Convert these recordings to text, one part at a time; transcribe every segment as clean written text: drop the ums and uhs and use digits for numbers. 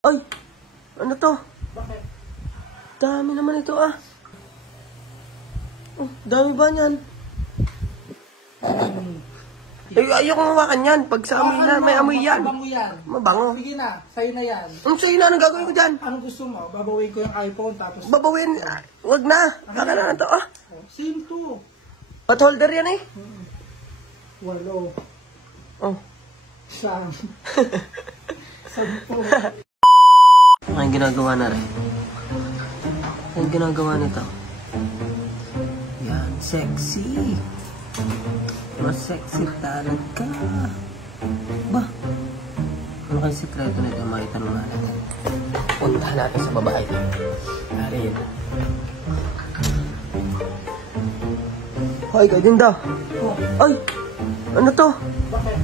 Ay! Ano to? Bakit? Dami naman ito ah. Oh, dami ba niyan? Ay, ayoko hawakan yan. Pag sa amoy na, may amoy yan. Mabango yan. Mabango. Sige na, sa'yo na yan. Sa'yo na, anong gagawin ko dyan? Anong gusto mo? Babawin ko yung iPhone tapos... Babawin. Wag na. Kaka na to ah. Same to. Pot holder yan eh. 8. Oh. 9. 10. Ano yung ginagawa na rin? Ano yung ginagawa nito? Yan, sexy. Mas sexy talaga. Ba? Ano kayong sikreto nito? Maitanong nga natin. Puntahan natin sa babae. Ari yun. Ay, gaganda. Ay! Ano to? Bakit?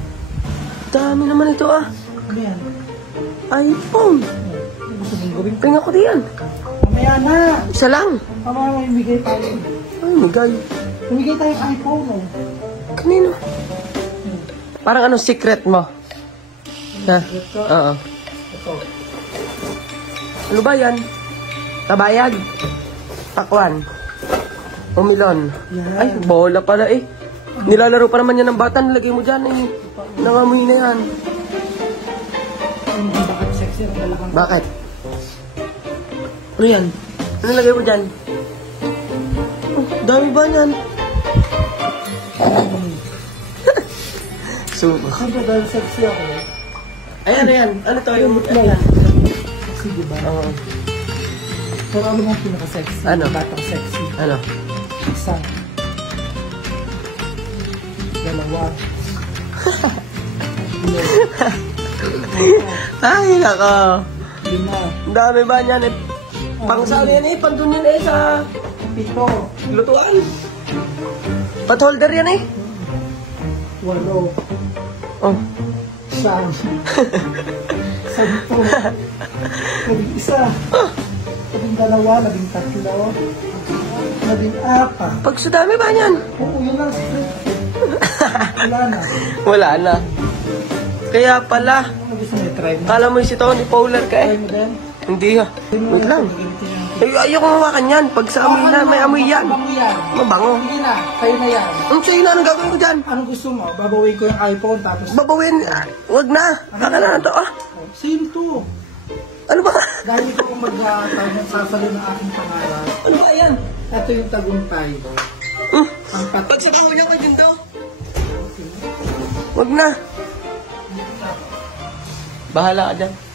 Dami naman ito ah. Ano yan? iPhone. Gusto mong gawin? Tingnan ko diyan. Mamaya na. Isa lang. Mamaya may bigay tayo. Ay, migay. Bumigay tayo ng iPhone, oh. Kanino? Parang ano secret mo? Ha? Ito. Oo. Ito. Ano ba yan? Tabayag? Pakwan? Umilon? Yan. Ay, bola pala eh. Nilalaro pa naman yan ng bata. Nilagay mo dyan eh. Nangamoy na yan. Bakit sexy ang dalawang... Bakit? Ano yan? Ano nilagay mo dyan? Oh, dami ba yan? Suko. Siyempre dahil sexy ako. Ayan, ayan. Ano to? Yung Ayan. Sexy, diba? Oo. Pero ano mo pinaka-sexy? Ano? Batang sexy. Ano? Isa. Dalawa. Ay, nako. 5. Ang dami ba yan eh? Pangsali yan eh. Pandun yan eh sa 7. lutuan. Pot holder yan eh. 8. Oh. 9. 10. 11. 13. 14. Pag sa dami ba yan? Oo, yun lang. Wala na. Wala na. Kaya pala. Ano gusto niya? Try mo? Kala mo si Tony Fowler ka Try eh. mo din? Hindi ha. Wait lang. Ay, ayoko hawakan yan. Pag sa amoy na, may amoy yan. Mabango yan. Mabango. Sige na, sa'yo na yan. Sa'yo na, anong gagawin ko dyan? Anong gusto mo? Babawin ko yung iPhone tapos... Babawin. Wag na. Kaka na to ah. Same to. Ano ba? Dahil ko kung magsasalo ng aking pangalan. Ano ba yan? Ito yung tagumpay. Ang Pag sa kaho niya ka dyan daw. Wag na. Bahala ka dyan.